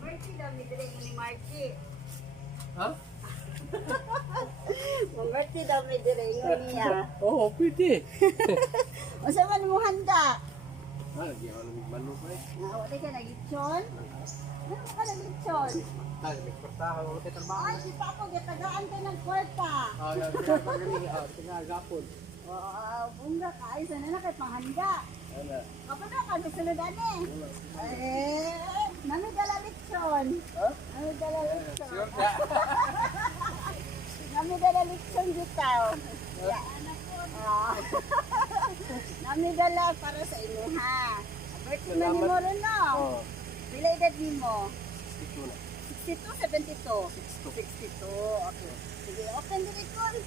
Marky daw ni dire ni Marky. Ha? Marky daw ni dire niya. Oo, pwede. Unsa man mo handa? Lagi ako ng manok eh. Wala ka nagitson? Ano ka nagitson? Dahil may kwartahan ako sa trabaho. Ay, di pa ako, gatagaan ka ng kwarta. Tingnan gapon. Bunga ka, ay sana na kay panghanda. Ano? Kapag na ka, nagsunod ane. Nami dala lechon. Ha? Nami dala lechon. Sure ka? Nami dala lechon ditaw. Nami dala para sa imuha. Birthday na ni mo rin, no? Oo. Pila edad ni mo? 62 na. 62, 72? 62. Okay. Sige, open the record.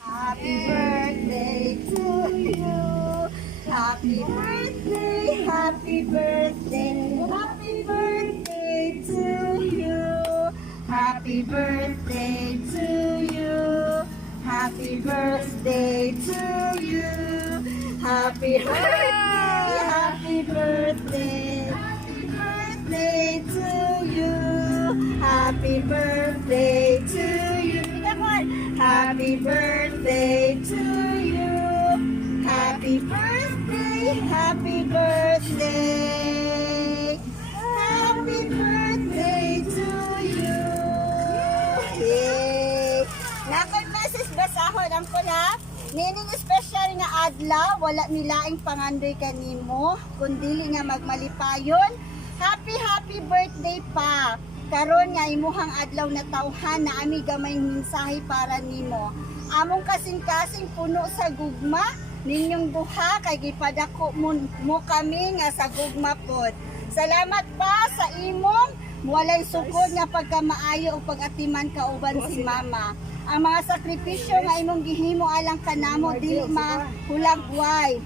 Happy birthday to you. Happy birthday, happy birthday, happy birthday to you. Happy birthday to you. Happy birthday to you. Happy birthday, happy birthday, happy birthday to you. Happy birthday to you. Come on. Happy birthday to you. Happy birthday, happy birthday. Happy birthday to you. Yay! Nakay message basahon ang pula. Nining espesyal nga adlaw, wala mi laing pangandoy kanimo, kundi nga magmalipayon. Happy birthday pa. Karon nga imohang adlaw natawhan na ami gamayng mensahe para nimo. Among kasingkasing puno sa gugma, ninyong duha kay gipadako mo kami nga sa gugma pod. Salamat pa sa imong walay sukod nga pagkamaayo o pag-atiman kauban si mama. Ang mga sakripisyo nga imong gihimo alang kanamo dili mahulagway.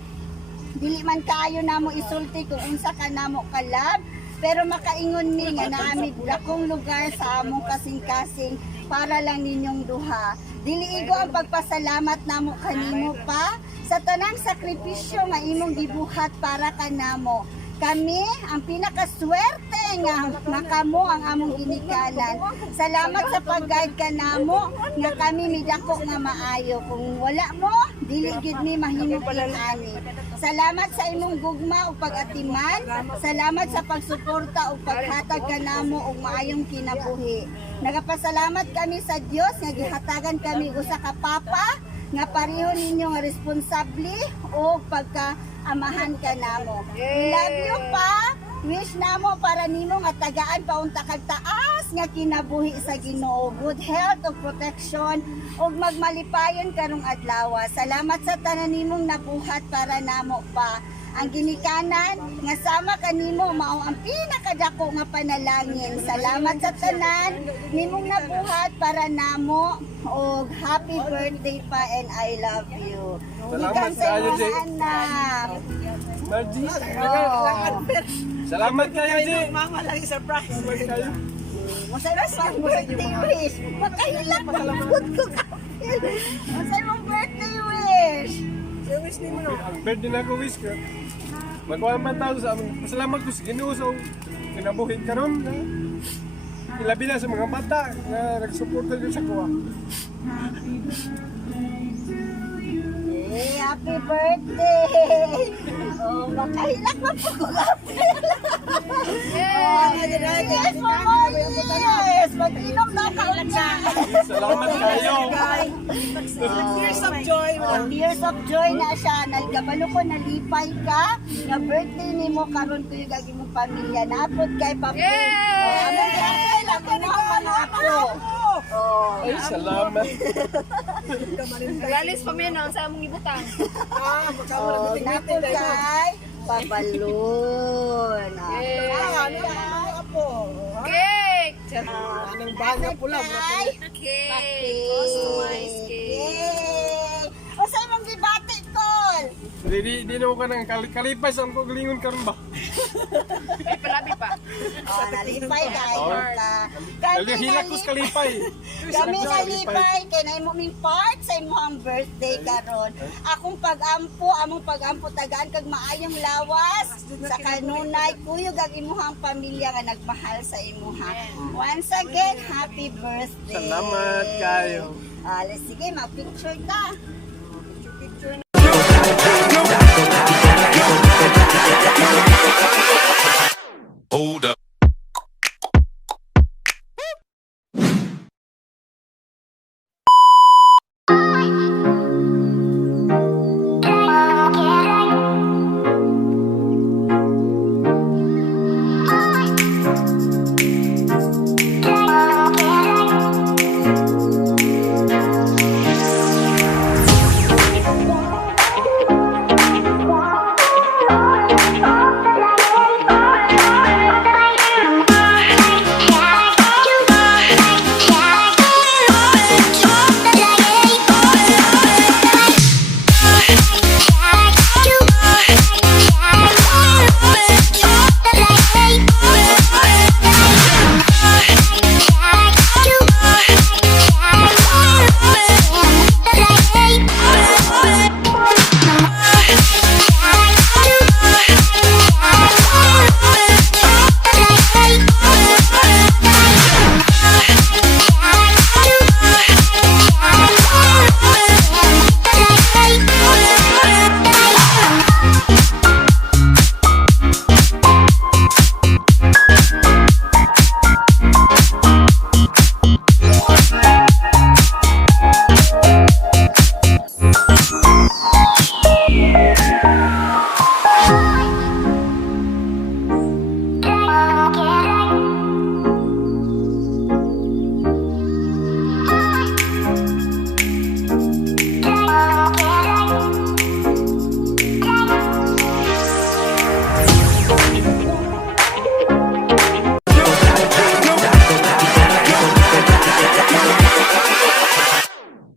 Dili man kaayo namo isulti kung unsa kanamo kalab, pero makaingon mi nga naami dakong lugar sa among kasingkasing para lang ninyong duha. Dili igo ang pagpasalamat namo kanimo pa sa tanang sakripisyo nga imong gibuhat para kanamo. Kami ang pinakaswerte nga kamo ang among ginikanan. Salamat sa pag-guide kanamo nga kami midako nga maayo. Kung wala mo, dili gid ni mahimo ani. Salamat sa imong gugma o pag-atiman. Salamat sa pagsuporta o paghatag kanamo og maayong kinabuhi. Nagapasalamat kami sa Dios nga gihatagan kami usa ka papa nga pareho ninyo nga responsable o pagkaamahan kanamo. Love you pa. Wish namo para nimo nga tagaan paunta kag taas nga kinabuhi sa Ginoo. Good health o protection ug magmalipayon karong adlaw. Salamat sa tanan nimong nabuhat para namo pa. Ang ginikanan nga sama kanimo mao ang pinakadako nga panalangin. Salamat sa tanan nimong nabuhat para namo og happy birthday pa and I love you. Salamat Gikan sa kayo, imong Jay. anak. Margie. Oh. Salamat kayo, Jay. Mama lang surprise. Salamat kayo. Masaya sa birthday wish. Makailan pagod ko ka. Masaya mong birthday wish. Wish ni mo no. Ang birthday na ko wish ka. Magkuha man tayo sa aming pasalamat ko sa Ginoo sa kinabuhi karon. Ilabi na sa mga bata na nagsuporta din sa kuha. Hey, happy birthday! Oh, makahilak pa po ko yes, mama, yes! Mag-inom na ka na! Salamat kayo. Years of joy. Years of joy na siya. Nagkabalo ko, nalipay ka. Na birthday ni mo, karon ko yung gagawin mong pamilya. Napod kay Papi. Yay! Ako. Ay, salamat. Galis pa menon sa among ibutang. Oh, napod kay Pabalon. Cake! Anong baga pula. Cake! Customized cake. Yay! O sa imong gibati, tol? Di na ko ka nang kalipas ang kagalingon karon ba? May palabi pa. Oh, nalipay kayo ka. Hilak ko sa kalipay. Kami nalipay kay na imo ming part sa imong birthday karon. Akong among pag-ampo tagaan kag maayong lawas sa kanunay kuyog ang imuhang pamilya nga nagmahal sa imuhang. Once again, happy birthday. Salamat kayo. Sige, mag-picture ta. Hold up.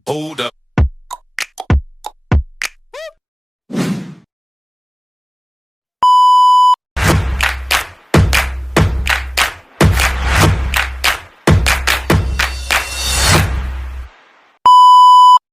Hold up.